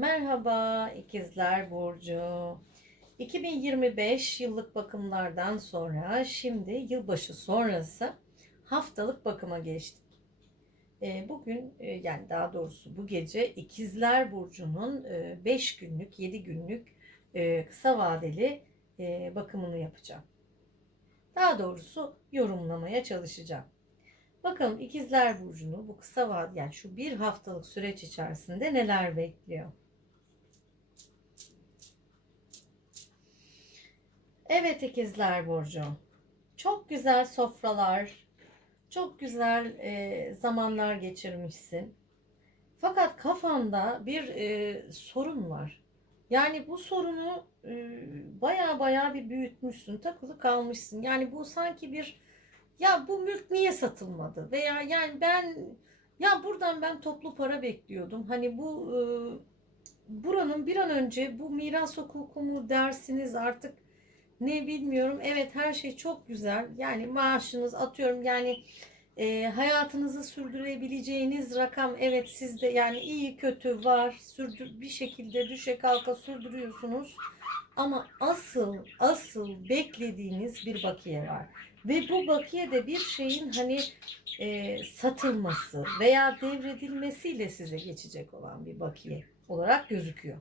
Merhaba ikizler Burcu. 2025 yıllık bakımlardan sonra şimdi yılbaşı sonrası haftalık bakıma geçtik. E, bugün e, yani daha doğrusu bu gece ikizler Burcu'nun 5 günlük 7 günlük e, kısa vadeli e, bakımını yapacağım. Daha doğrusu yorumlamaya çalışacağım. Bakalım ikizler burcunu bu kısa vadeli yani şu bir haftalık süreç içerisinde neler bekliyor? Evet ikizler burcu. Çok güzel sofralar, çok güzel e, zamanlar geçirmişsin. Fakat kafanda bir e, sorun var. Yani bu sorunu e, baya baya bir büyütmüşsün, takılı kalmışsın. Yani bu sanki bir ya bu mülk niye satılmadı veya yani ben ya buradan ben toplu para bekliyordum. Hani bu e, buranın bir an önce bu miras hukuku mu dersiniz artık ne bilmiyorum. Evet her şey çok güzel. Yani maaşınız atıyorum yani e, hayatınızı sürdürebileceğiniz rakam evet sizde yani iyi kötü var. Sürdür bir şekilde düşe kalka sürdürüyorsunuz. Ama asıl asıl beklediğiniz bir bakiye var. Ve bu bakiye de bir şeyin hani e, satılması veya devredilmesiyle size geçecek olan bir bakiye olarak gözüküyor.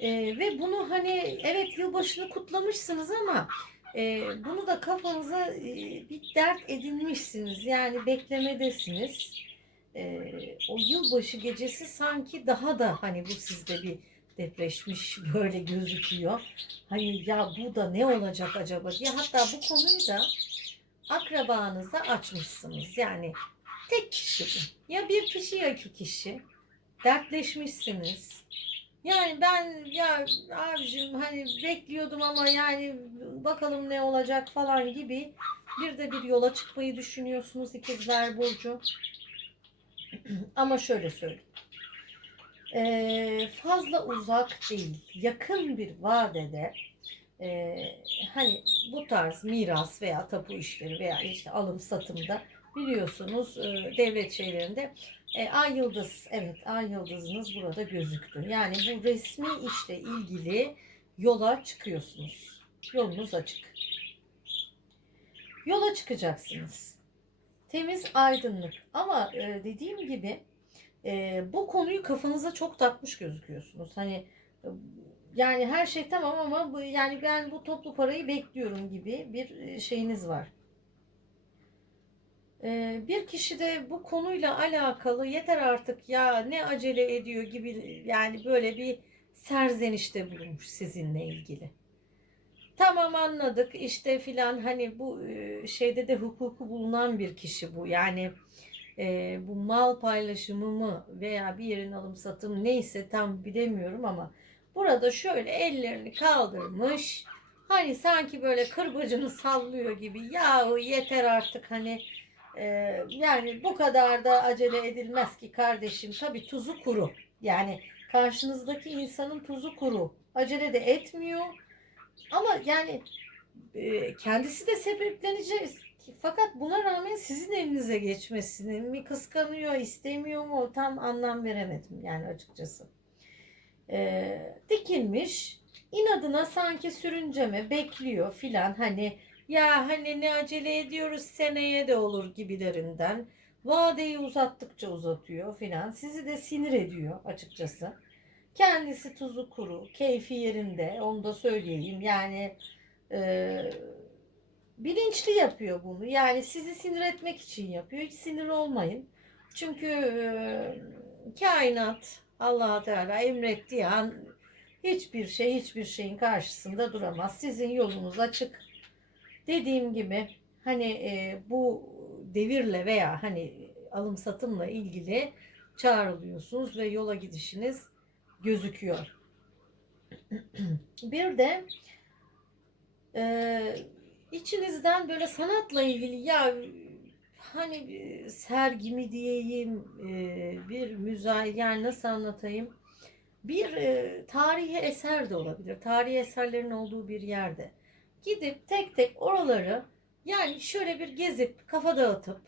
E, ve bunu hani evet yılbaşını kutlamışsınız ama e, bunu da kafanıza e, bir dert edinmişsiniz. Yani beklemedesiniz. E, o yılbaşı gecesi sanki daha da hani bu sizde bir depreşmiş böyle gözüküyor. Hani ya bu da ne olacak acaba diye. Hatta bu konuyu da akrabanıza açmışsınız. Yani tek kişi. Ya bir kişi ya iki kişi. Dertleşmişsiniz. Yani ben ya abicim hani bekliyordum ama yani bakalım ne olacak falan gibi bir de bir yola çıkmayı düşünüyorsunuz ikizler burcu. ama şöyle söyleyeyim. Ee, fazla uzak değil, yakın bir vadede e, hani bu tarz miras veya tapu işleri veya işte alım satımda biliyorsunuz e, devlet şeylerinde e, ay yıldız evet ay yıldızınız burada gözüktü. Yani bu resmi işle ilgili yola çıkıyorsunuz. Yolunuz açık. Yola çıkacaksınız. Temiz aydınlık ama e, dediğim gibi e, bu konuyu kafanıza çok takmış gözüküyorsunuz. Hani e, yani her şey tamam ama bu, yani ben bu toplu parayı bekliyorum gibi bir e, şeyiniz var. Bir kişi de bu konuyla alakalı yeter artık ya ne acele ediyor gibi yani böyle bir serzenişte bulunmuş sizinle ilgili. Tamam anladık. İşte filan hani bu şeyde de hukuku bulunan bir kişi bu. Yani e, bu mal paylaşımı mı veya bir yerin alım satım neyse tam bilemiyorum ama burada şöyle ellerini kaldırmış hani sanki böyle kırbacını sallıyor gibi. Yahu yeter artık hani e, yani bu kadar da acele edilmez ki kardeşim. Tabi tuzu kuru. Yani karşınızdaki insanın tuzu kuru. Acele de etmiyor. Ama yani e, kendisi de sebeplenecek fakat buna rağmen sizin elinize geçmesini mi kıskanıyor, istemiyor mu? Tam anlam veremedim yani açıkçası. Ee, dikilmiş, inadına sanki sürünceme bekliyor filan. Hani ya hani ne acele ediyoruz seneye de olur gibilerinden. Vadeyi uzattıkça uzatıyor filan. Sizi de sinir ediyor açıkçası. Kendisi tuzu kuru, keyfi yerinde onu da söyleyeyim. Yani e, bilinçli yapıyor bunu. Yani sizi sinir etmek için yapıyor. Hiç sinir olmayın. Çünkü e, kainat allah Teala emrettiği an hiçbir şey hiçbir şeyin karşısında duramaz. Sizin yolunuz açık. Dediğim gibi hani e, bu devirle veya hani alım satımla ilgili çağrılıyorsunuz ve yola gidişiniz gözüküyor. bir de e, içinizden böyle sanatla ilgili ya hani bir sergi mi e, bir müze yani nasıl anlatayım bir e, tarihi eser de olabilir. Tarihi eserlerin olduğu bir yerde. Gidip tek tek oraları yani şöyle bir gezip kafa dağıtıp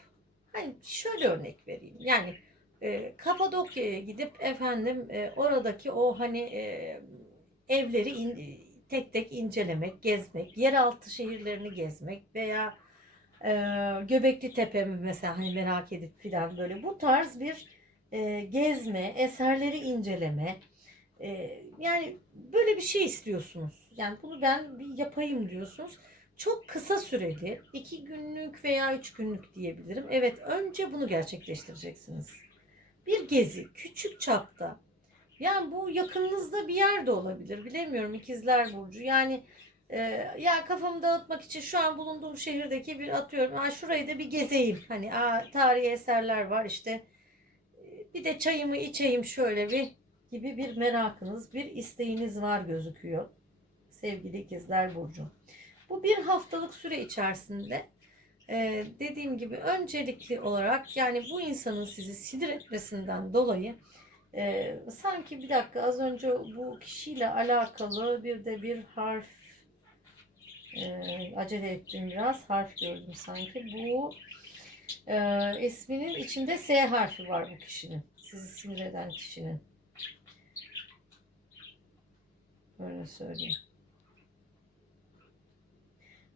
hani şöyle örnek vereyim. Yani e, Kapadokya'ya gidip efendim e, oradaki o hani e, evleri in- tek tek incelemek, gezmek, yeraltı şehirlerini gezmek veya e, Göbekli Tepe mi mesela hani merak edip filan böyle bu tarz bir e, gezme, eserleri inceleme e, yani böyle bir şey istiyorsunuz. Yani bunu ben bir yapayım diyorsunuz. Çok kısa süreli, iki günlük veya üç günlük diyebilirim. Evet, önce bunu gerçekleştireceksiniz. Bir gezi, küçük çapta. Yani bu yakınınızda bir yerde olabilir. Bilemiyorum İkizler Burcu. Yani e, ya kafamı dağıtmak için şu an bulunduğum şehirdeki bir atıyorum. Ha, şurayı da bir gezeyim. Hani aa, tarihi eserler var işte. E, Bir de çayımı içeyim şöyle bir gibi bir merakınız, bir isteğiniz var gözüküyor. Sevgili İkizler Burcu. Bu bir haftalık süre içerisinde e, dediğim gibi öncelikli olarak yani bu insanın sizi sinir etmesinden dolayı e, sanki bir dakika az önce bu kişiyle alakalı bir de bir harf e, acele ettim biraz harf gördüm sanki bu e, isminin içinde S harfi var bu kişinin sizi sinir eden kişinin öyle söyleyeyim.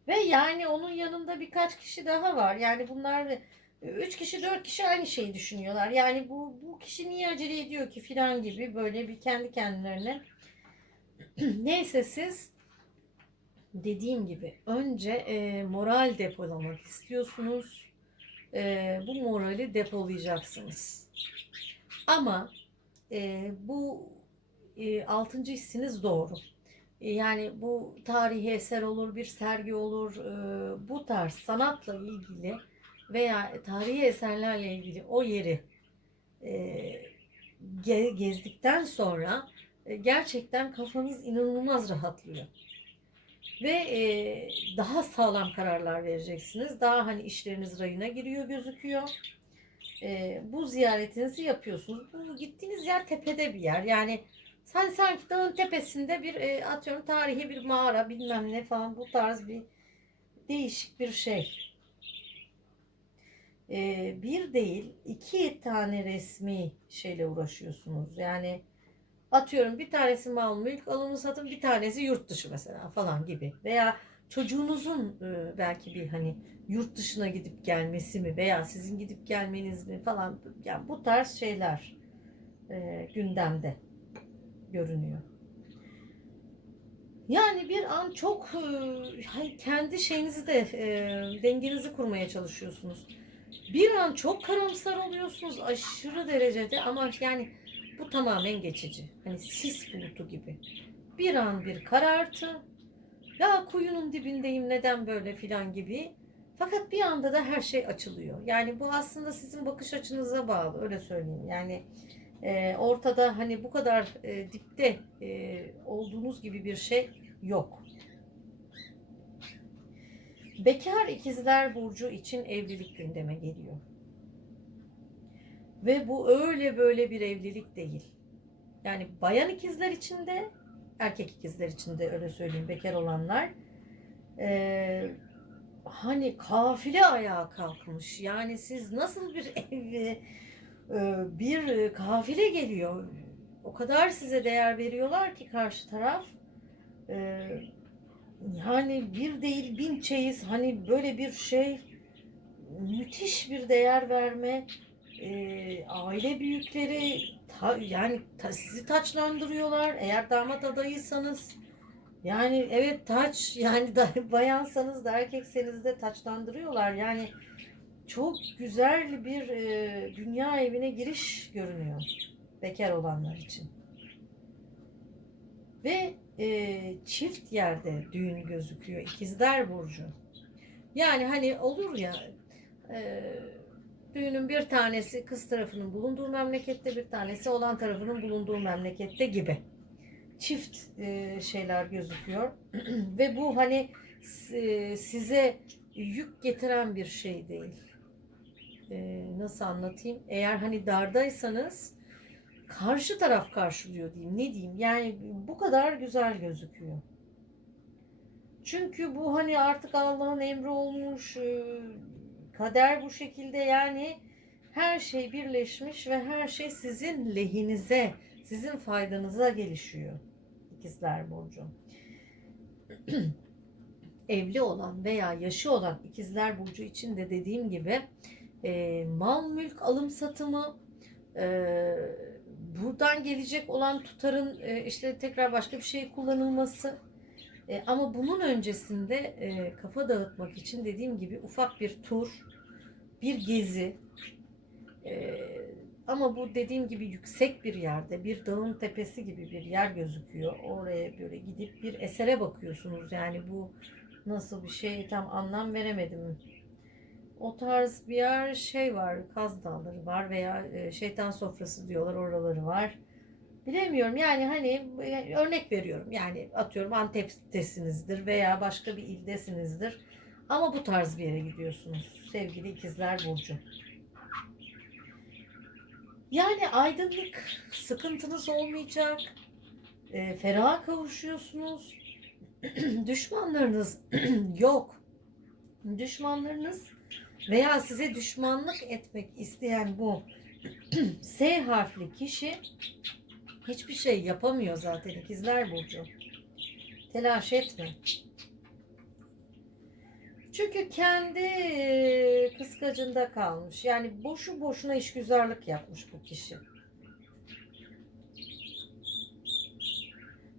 Ve yani onun yanında birkaç kişi daha var. Yani bunlar üç kişi dört kişi aynı şeyi düşünüyorlar. Yani bu, bu kişi niye acele ediyor ki filan gibi böyle bir kendi kendilerine. Neyse siz dediğim gibi önce e, moral depolamak istiyorsunuz. E, bu morali depolayacaksınız. Ama e, bu e, altıncı hissiniz doğru. E, Yani bu tarihi eser olur, bir sergi olur, e, bu tarz sanatla ilgili veya tarihi eserlerle ilgili o yeri e, ge- gezdikten sonra e, gerçekten kafanız inanılmaz rahatlıyor. Ve daha sağlam kararlar vereceksiniz. Daha hani işleriniz rayına giriyor gözüküyor. Bu ziyaretinizi yapıyorsunuz. Bu gittiğiniz yer tepede bir yer. Yani sen sanki dağın tepesinde bir e, atıyorum tarihi bir mağara bilmem ne falan bu tarz bir değişik bir şey. E, bir değil iki tane resmi şeyle uğraşıyorsunuz. Yani atıyorum bir tanesi mal mülk alımı satım bir tanesi yurt dışı mesela falan gibi. Veya çocuğunuzun e, belki bir hani yurt dışına gidip gelmesi mi veya sizin gidip gelmeniz mi falan yani bu tarz şeyler e, gündemde görünüyor. Yani bir an çok e, kendi şeyinizi de e, dengenizi kurmaya çalışıyorsunuz. Bir an çok karamsar oluyorsunuz aşırı derecede ama yani bu tamamen geçici. Hani sis bulutu gibi. Bir an bir karartı. Ya kuyunun dibindeyim neden böyle filan gibi. Fakat bir anda da her şey açılıyor. Yani bu aslında sizin bakış açınıza bağlı öyle söyleyeyim. Yani e, ortada hani bu kadar e, dipte e, olduğunuz gibi bir şey yok. Bekar ikizler burcu için evlilik gündeme geliyor. Ve bu öyle böyle bir evlilik değil. Yani bayan ikizler için de erkek ikizler için de öyle söyleyeyim bekar olanlar. Ee, hani kafile ayağa kalkmış. Yani siz nasıl bir evi e, bir kafile geliyor. O kadar size değer veriyorlar ki karşı taraf. Yani bir değil bin çeyiz hani böyle bir şey müthiş bir değer verme aile büyükleri yani sizi taçlandırıyorlar eğer damat adayıysanız yani evet taç yani bayansanız da erkekseniz de taçlandırıyorlar yani çok güzel bir e, dünya evine giriş görünüyor bekar olanlar için. Ve e, çift yerde düğün gözüküyor ikizler burcu. Yani hani olur ya e, düğünün bir tanesi kız tarafının bulunduğu memlekette bir tanesi olan tarafının bulunduğu memlekette gibi. Çift e, şeyler gözüküyor. Ve bu hani s- size yük getiren bir şey değil E, nasıl anlatayım eğer hani dardaysanız karşı taraf karşılıyor diyeyim ne diyeyim yani bu kadar güzel gözüküyor çünkü bu hani artık Allah'ın emri olmuş kader bu şekilde yani Her şey birleşmiş ve her şey sizin lehinize, sizin faydanıza gelişiyor. İkizler Burcu. Evli olan veya yaşı olan ikizler Burcu için de dediğim gibi e, mal mülk alım satımı, e, buradan gelecek olan tutarın e, işte tekrar başka bir şey kullanılması, e, ama bunun öncesinde e, kafa dağıtmak için dediğim gibi ufak bir tur, bir gezi. e, ama bu dediğim gibi yüksek bir yerde, bir dağın tepesi gibi bir yer gözüküyor. Oraya böyle gidip bir esere bakıyorsunuz. Yani bu nasıl bir şey tam anlam veremedim. O tarz bir yer şey var, Kaz Dağları var veya e, şeytan sofrası diyorlar oraları var. Bilemiyorum yani hani e, örnek veriyorum yani atıyorum Antep'tesinizdir veya başka bir ildesinizdir ama bu tarz bir yere gidiyorsunuz sevgili ikizler Burcu. Yani aydınlık sıkıntınız olmayacak, e, feraha kavuşuyorsunuz, düşmanlarınız yok. Düşmanlarınız veya size düşmanlık etmek isteyen bu S harfli kişi hiçbir şey yapamıyor zaten ikizler burcu. Telaş etme. Çünkü kendi kıskacında kalmış. Yani boşu boşuna işgüzarlık yapmış bu kişi.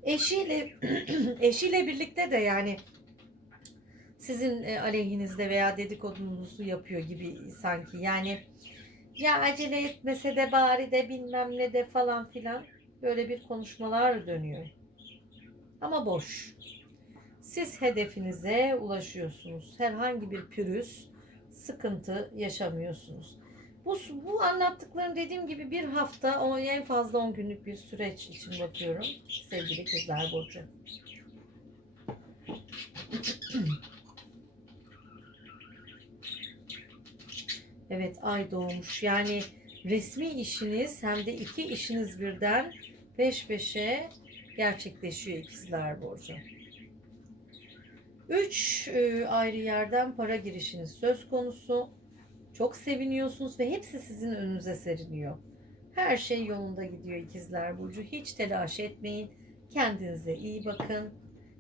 Eşiyle eşiyle birlikte de yani sizin e, aleyhinizde veya dedikodunuzu yapıyor gibi sanki. Yani ya acele etmese de bari de bilmem ne de falan filan böyle bir konuşmalar dönüyor. Ama boş. Siz hedefinize ulaşıyorsunuz. Herhangi bir pürüz, sıkıntı yaşamıyorsunuz. Bu, bu anlattıklarım dediğim gibi bir hafta, o en fazla 10 günlük bir süreç için bakıyorum sevgili kızlar Burcu. Evet ay doğmuş. Yani resmi işiniz hem de iki işiniz birden peş peşe gerçekleşiyor ikizler Burcu. Üç e, ayrı yerden para girişiniz söz konusu. Çok seviniyorsunuz ve hepsi sizin önünüze seriliyor. Her şey yolunda gidiyor ikizler Burcu. Hiç telaş etmeyin. Kendinize iyi bakın.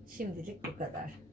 Şimdilik bu kadar.